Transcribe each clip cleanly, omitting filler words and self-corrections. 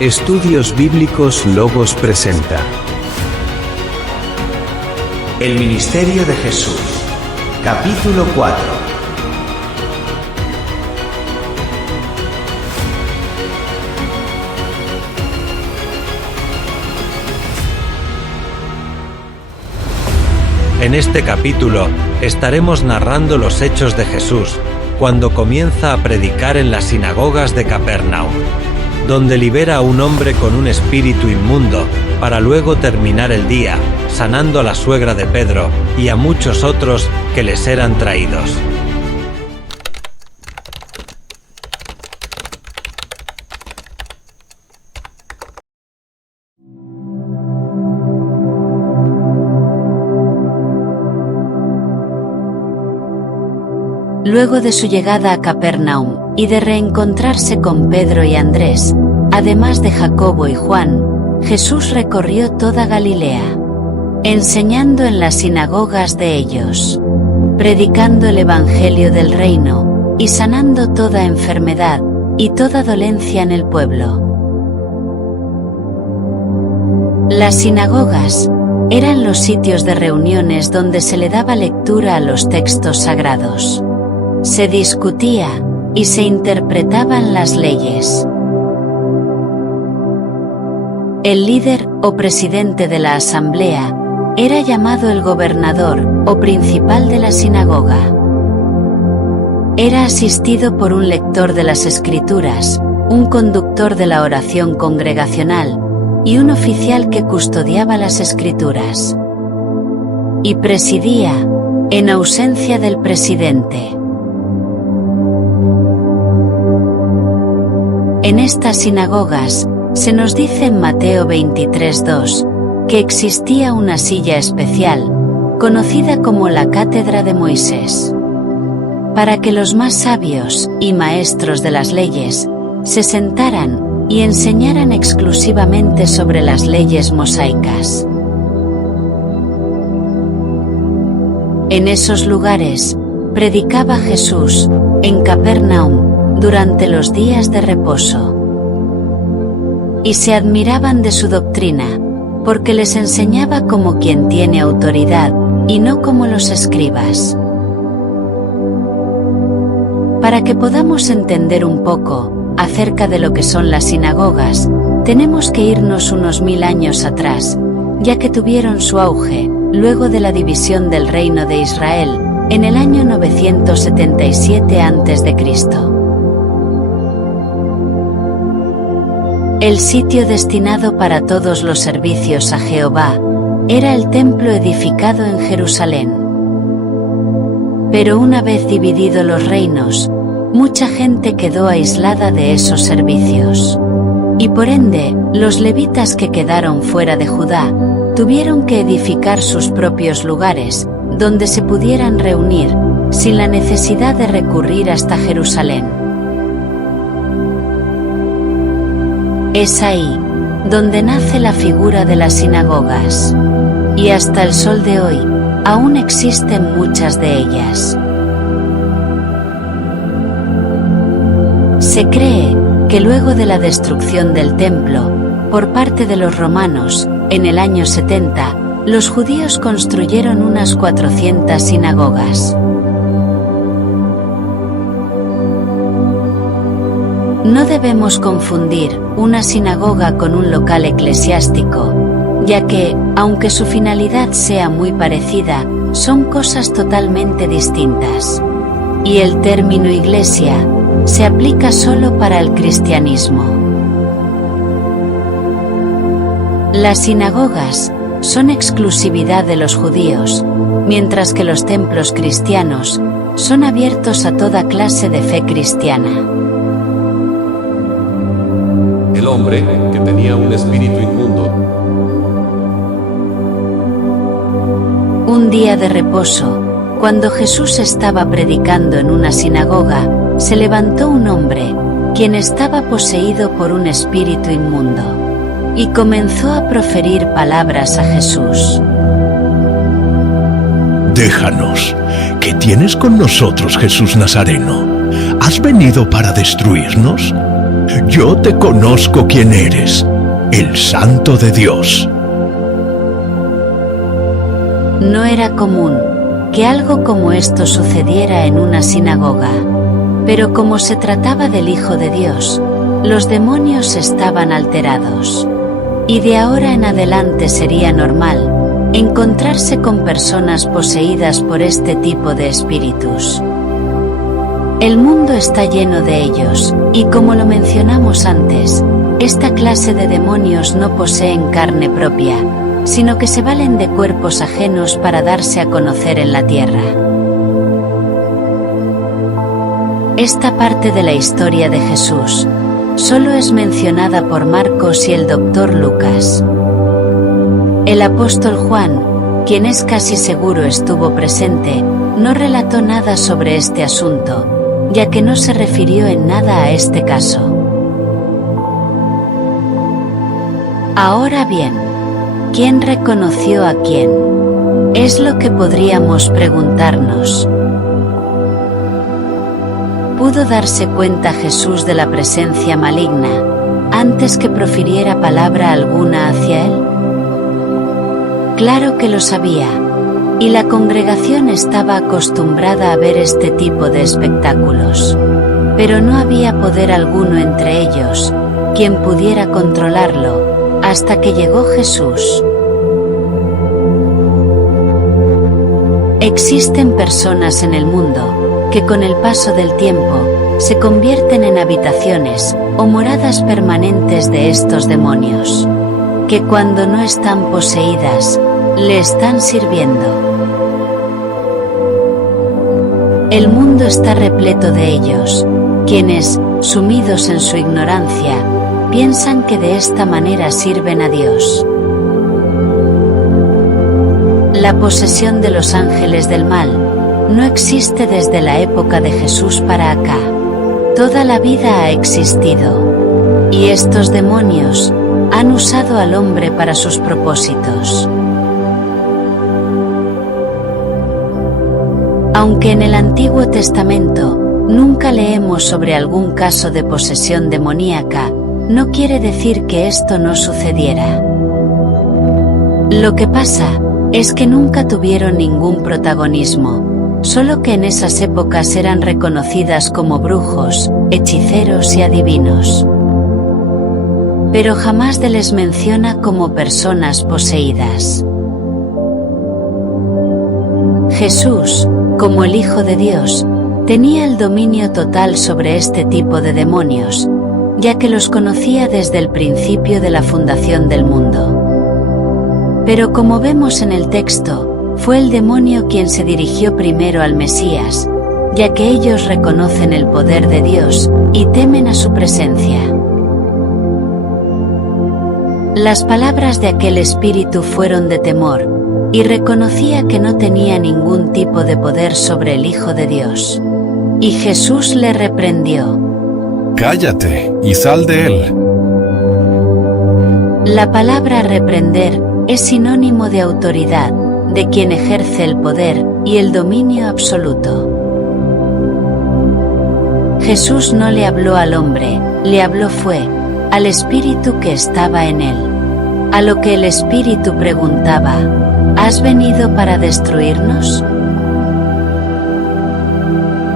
Estudios Bíblicos Logos presenta El Ministerio de Jesús, capítulo 4. En este capítulo estaremos narrando los hechos de Jesús cuando comienza a predicar en las sinagogas de Capernaum, donde libera a un hombre con un espíritu inmundo para luego terminar el día sanando a la suegra de Pedro y a muchos otros que les eran traídos. Luego de su llegada a Capernaum y de reencontrarse con Pedro y Andrés, además de Jacobo y Juan, Jesús recorrió toda Galilea, enseñando en las sinagogas de ellos, predicando el evangelio del reino y sanando toda enfermedad y toda dolencia en el pueblo. Las sinagogas eran los sitios de reuniones donde se le daba lectura a los textos sagrados. Se discutía y se interpretaban las leyes. El líder o presidente de la asamblea era llamado el gobernador o principal de la sinagoga. Era asistido por un lector de las escrituras, un conductor de la oración congregacional y un oficial que custodiaba las escrituras. Y presidía, en ausencia del presidente. En estas sinagogas, se nos dice en Mateo 23:2, que existía una silla especial, conocida como la cátedra de Moisés, para que los más sabios y maestros de las leyes se sentaran y enseñaran exclusivamente sobre las leyes mosaicas. En esos lugares, predicaba Jesús, en Capernaum, durante los días de reposo. Y se admiraban de su doctrina, porque les enseñaba como quien tiene autoridad, y no como los escribas. Para que podamos entender un poco acerca de lo que son las sinagogas, tenemos que irnos unos 1000 años atrás, ya que tuvieron su auge luego de la división del reino de Israel, en el año 977 a.C. El sitio destinado para todos los servicios a Jehová era el templo edificado en Jerusalén. Pero una vez divididos los reinos, mucha gente quedó aislada de esos servicios. Y por ende, los levitas que quedaron fuera de Judá, tuvieron que edificar sus propios lugares, donde se pudieran reunir, sin la necesidad de recurrir hasta Jerusalén. Es ahí donde nace la figura de las sinagogas. Y hasta el sol de hoy, aún existen muchas de ellas. Se cree que luego de la destrucción del templo, por parte de los romanos, en el año 70, los judíos construyeron unas 400 sinagogas. No debemos confundir una sinagoga con un local eclesiástico, ya que, aunque su finalidad sea muy parecida, son cosas totalmente distintas. Y el término iglesia se aplica solo para el cristianismo. Las sinagogas son exclusividad de los judíos, mientras que los templos cristianos son abiertos a toda clase de fe cristiana. El hombre que tenía un espíritu inmundo. Un día de reposo, cuando Jesús estaba predicando en una sinagoga, se levantó un hombre, quien estaba poseído por un espíritu inmundo, y comenzó a proferir palabras a Jesús. Déjanos, ¿qué tienes con nosotros, Jesús Nazareno? ¿Has venido para destruirnos? Yo te conozco quién eres, el Santo de Dios. No era común que algo como esto sucediera en una sinagoga, pero como se trataba del Hijo de Dios, los demonios estaban alterados. Y de ahora en adelante sería normal encontrarse con personas poseídas por este tipo de espíritus. El mundo está lleno de ellos, y como lo mencionamos antes, esta clase de demonios no poseen carne propia, sino que se valen de cuerpos ajenos para darse a conocer en la tierra. Esta parte de la historia de Jesús solo es mencionada por Marcos y el Dr. Lucas. El apóstol Juan, quien es casi seguro estuvo presente, no relató nada sobre este asunto, ya que no se refirió en nada a este caso. Ahora bien, ¿quién reconoció a quién? Es lo que podríamos preguntarnos. ¿Pudo darse cuenta Jesús de la presencia maligna antes que profiriera palabra alguna hacia él? Claro que lo sabía, y la congregación estaba acostumbrada a ver este tipo de espectáculos, pero no había poder alguno entre ellos quien pudiera controlarlo hasta que llegó Jesús. Existen personas en el mundo que con el paso del tiempo se convierten en habitaciones o moradas permanentes de estos demonios, que cuando no están poseídas, le están sirviendo. El mundo está repleto de ellos, quienes, sumidos en su ignorancia, piensan que de esta manera sirven a Dios. La posesión de los ángeles del mal no existe desde la época de Jesús para acá. Toda la vida ha existido, y estos demonios han usado al hombre para sus propósitos. Aunque en el Antiguo Testamento nunca leemos sobre algún caso de posesión demoníaca, no quiere decir que esto no sucediera. Lo que pasa es que nunca tuvieron ningún protagonismo, solo que en esas épocas eran reconocidas como brujos, hechiceros y adivinos. Pero jamás se les menciona como personas poseídas. Jesús, como el Hijo de Dios, tenía el dominio total sobre este tipo de demonios, ya que los conocía desde el principio de la fundación del mundo. Pero como vemos en el texto, fue el demonio quien se dirigió primero al Mesías, ya que ellos reconocen el poder de Dios y temen a su presencia. Las palabras de aquel espíritu fueron de temor, y reconocía que no tenía ningún tipo de poder sobre el Hijo de Dios. Y Jesús le reprendió: Cállate y sal de él. La palabra reprender es sinónimo de autoridad, de quien ejerce el poder y el dominio absoluto. Jesús no le habló al hombre, le habló fue al espíritu que estaba en él. A lo que el espíritu preguntaba: ¿has venido para destruirnos?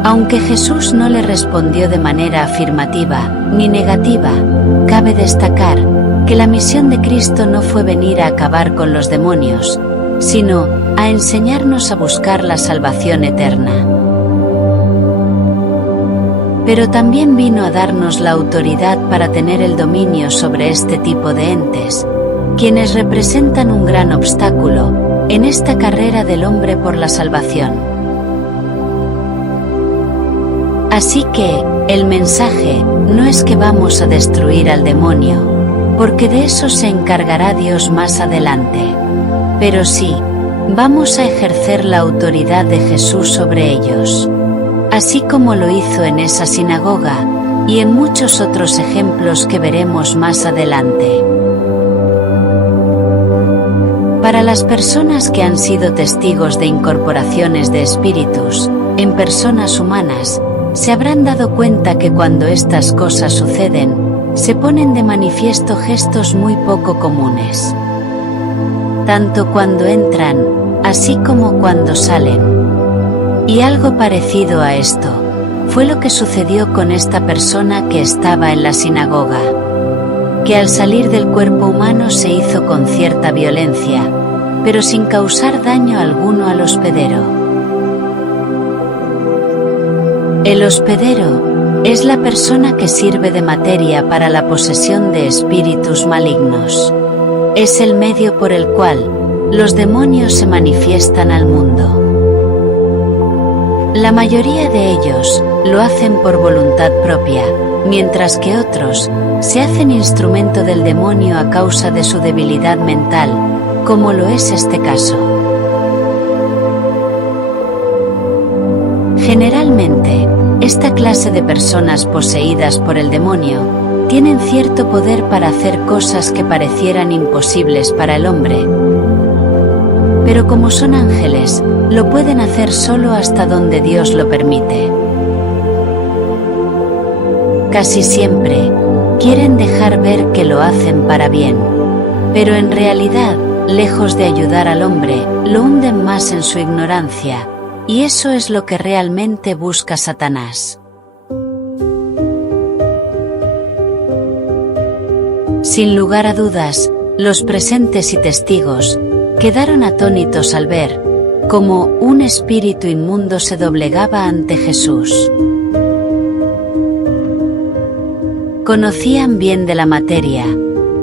Aunque Jesús no le respondió de manera afirmativa ni negativa, cabe destacar que la misión de Cristo no fue venir a acabar con los demonios, sino a enseñarnos a buscar la salvación eterna. Pero también vino a darnos la autoridad para tener el dominio sobre este tipo de entes, quienes representan un gran obstáculo en esta carrera del hombre por la salvación. Así que, el mensaje no es que vamos a destruir al demonio, porque de eso se encargará Dios más adelante. Pero sí, vamos a ejercer la autoridad de Jesús sobre ellos, así como lo hizo en esa sinagoga, y en muchos otros ejemplos que veremos más adelante. Para las personas que han sido testigos de incorporaciones de espíritus en personas humanas, se habrán dado cuenta que cuando estas cosas suceden, se ponen de manifiesto gestos muy poco comunes. Tanto cuando entran, así como cuando salen. Y algo parecido a esto fue lo que sucedió con esta persona que estaba en la sinagoga, que al salir del cuerpo humano se hizo con cierta violencia, pero sin causar daño alguno al hospedero. El hospedero es la persona que sirve de materia para la posesión de espíritus malignos. Es el medio por el cual los demonios se manifiestan al mundo. La mayoría de ellos lo hacen por voluntad propia, mientras que otros se hacen instrumento del demonio a causa de su debilidad mental, como lo es este caso. Generalmente, esta clase de personas poseídas por el demonio tienen cierto poder para hacer cosas que parecieran imposibles para el hombre. Pero como son ángeles, lo pueden hacer solo hasta donde Dios lo permite. Casi siempre, quieren dejar ver que lo hacen para bien, pero en realidad, lejos de ayudar al hombre, lo hunden más en su ignorancia, y eso es lo que realmente busca Satanás. Sin lugar a dudas, los presentes y testigos quedaron atónitos al ver cómo un espíritu inmundo se doblegaba ante Jesús. Conocían bien de la materia,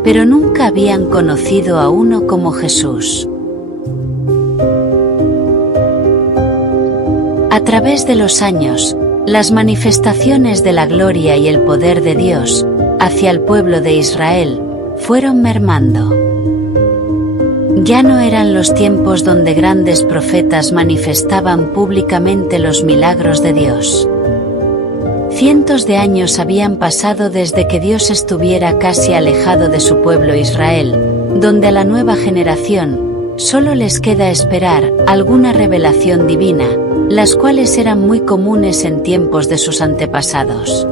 pero nunca habían conocido a uno como Jesús. A través de los años, las manifestaciones de la gloria y el poder de Dios hacia el pueblo de Israel fueron mermando. Ya no eran los tiempos donde grandes profetas manifestaban públicamente los milagros de Dios. Cientos de años habían pasado desde que Dios estuviera casi alejado de su pueblo Israel, donde a la nueva generación solo les queda esperar alguna revelación divina, las cuales eran muy comunes en tiempos de sus antepasados.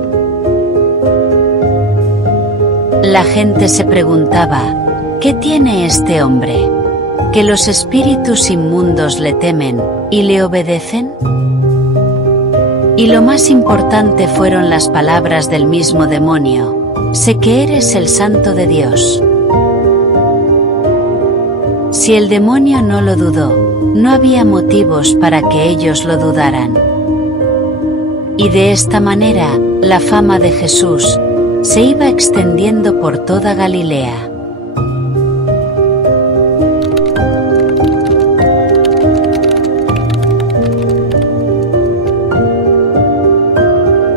La gente se preguntaba, ¿qué tiene este hombre? ¿Que los espíritus inmundos le temen y le obedecen? Y lo más importante fueron las palabras del mismo demonio: sé que eres el Santo de Dios. Si el demonio no lo dudó, no había motivos para que ellos lo dudaran. Y de esta manera, la fama de Jesús se iba extendiendo por toda Galilea.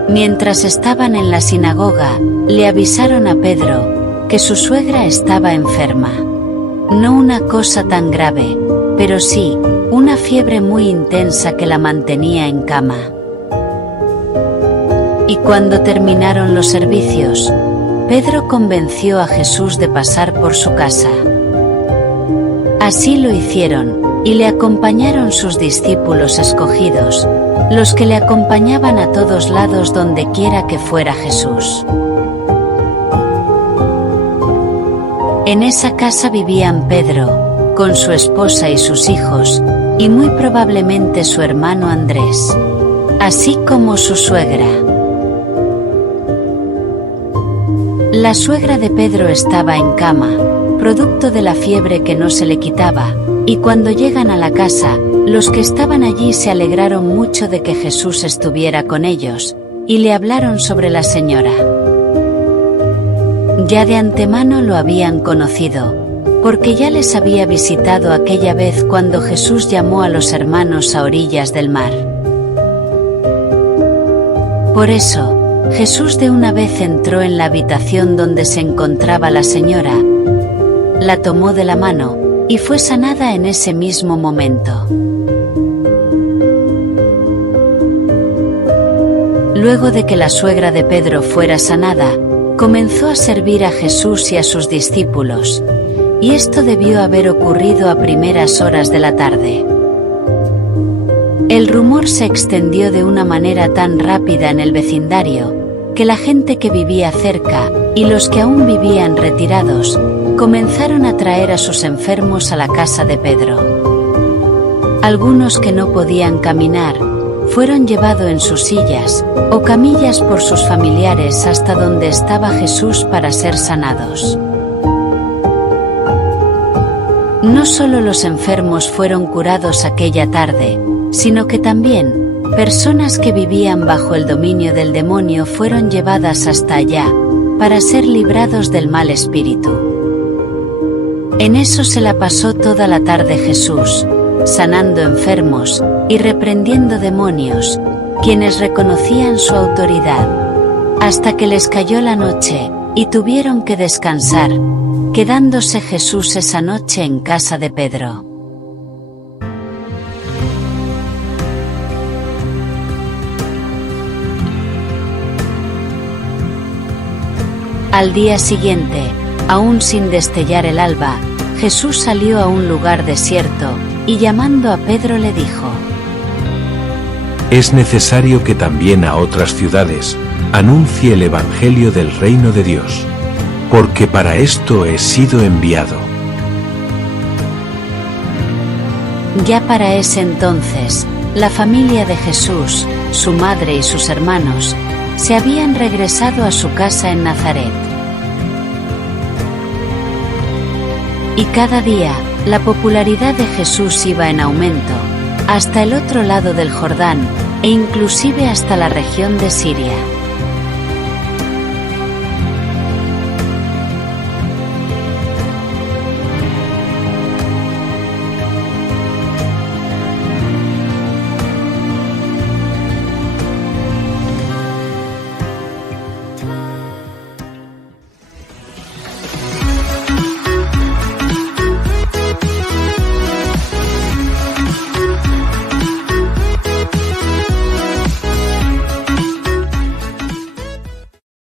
Mientras estaban en la sinagoga, le avisaron a Pedro que su suegra estaba enferma. No una cosa tan grave, pero sí, una fiebre muy intensa que la mantenía en cama. Y cuando terminaron los servicios, Pedro convenció a Jesús de pasar por su casa. Así lo hicieron, y le acompañaron sus discípulos escogidos, los que le acompañaban a todos lados donde quiera que fuera Jesús. En esa casa vivían Pedro, con su esposa y sus hijos, y muy probablemente su hermano Andrés, así como su suegra. La suegra de Pedro estaba en cama, producto de la fiebre que no se le quitaba, y cuando llegan a la casa, los que estaban allí se alegraron mucho de que Jesús estuviera con ellos, y le hablaron sobre la señora. Ya de antemano lo habían conocido, porque ya les había visitado aquella vez cuando Jesús llamó a los hermanos a orillas del mar. Por eso, Jesús de una vez entró en la habitación donde se encontraba la señora, la tomó de la mano, y fue sanada en ese mismo momento. Luego de que la suegra de Pedro fuera sanada, comenzó a servir a Jesús y a sus discípulos, y esto debió haber ocurrido a primeras horas de la tarde. El rumor se extendió de una manera tan rápida en el vecindario, que la gente que vivía cerca, y los que aún vivían retirados, comenzaron a traer a sus enfermos a la casa de Pedro. Algunos que no podían caminar, fueron llevados en sus sillas, o camillas por sus familiares hasta donde estaba Jesús para ser sanados. No solo los enfermos fueron curados aquella tarde, sino que también, personas que vivían bajo el dominio del demonio fueron llevadas hasta allá, para ser librados del mal espíritu. En eso se la pasó toda la tarde Jesús, sanando enfermos, y reprendiendo demonios, quienes reconocían su autoridad, hasta que les cayó la noche, y tuvieron que descansar, quedándose Jesús esa noche en casa de Pedro. Al día siguiente, aún sin destellar el alba, Jesús salió a un lugar desierto, y llamando a Pedro le dijo: Es necesario que también a otras ciudades anuncie el Evangelio del reino de Dios, porque para esto he sido enviado. Ya para ese entonces, la familia de Jesús, su madre y sus hermanos, se habían regresado a su casa en Nazaret. Y cada día, la popularidad de Jesús iba en aumento, hasta el otro lado del Jordán, e inclusive hasta la región de Siria.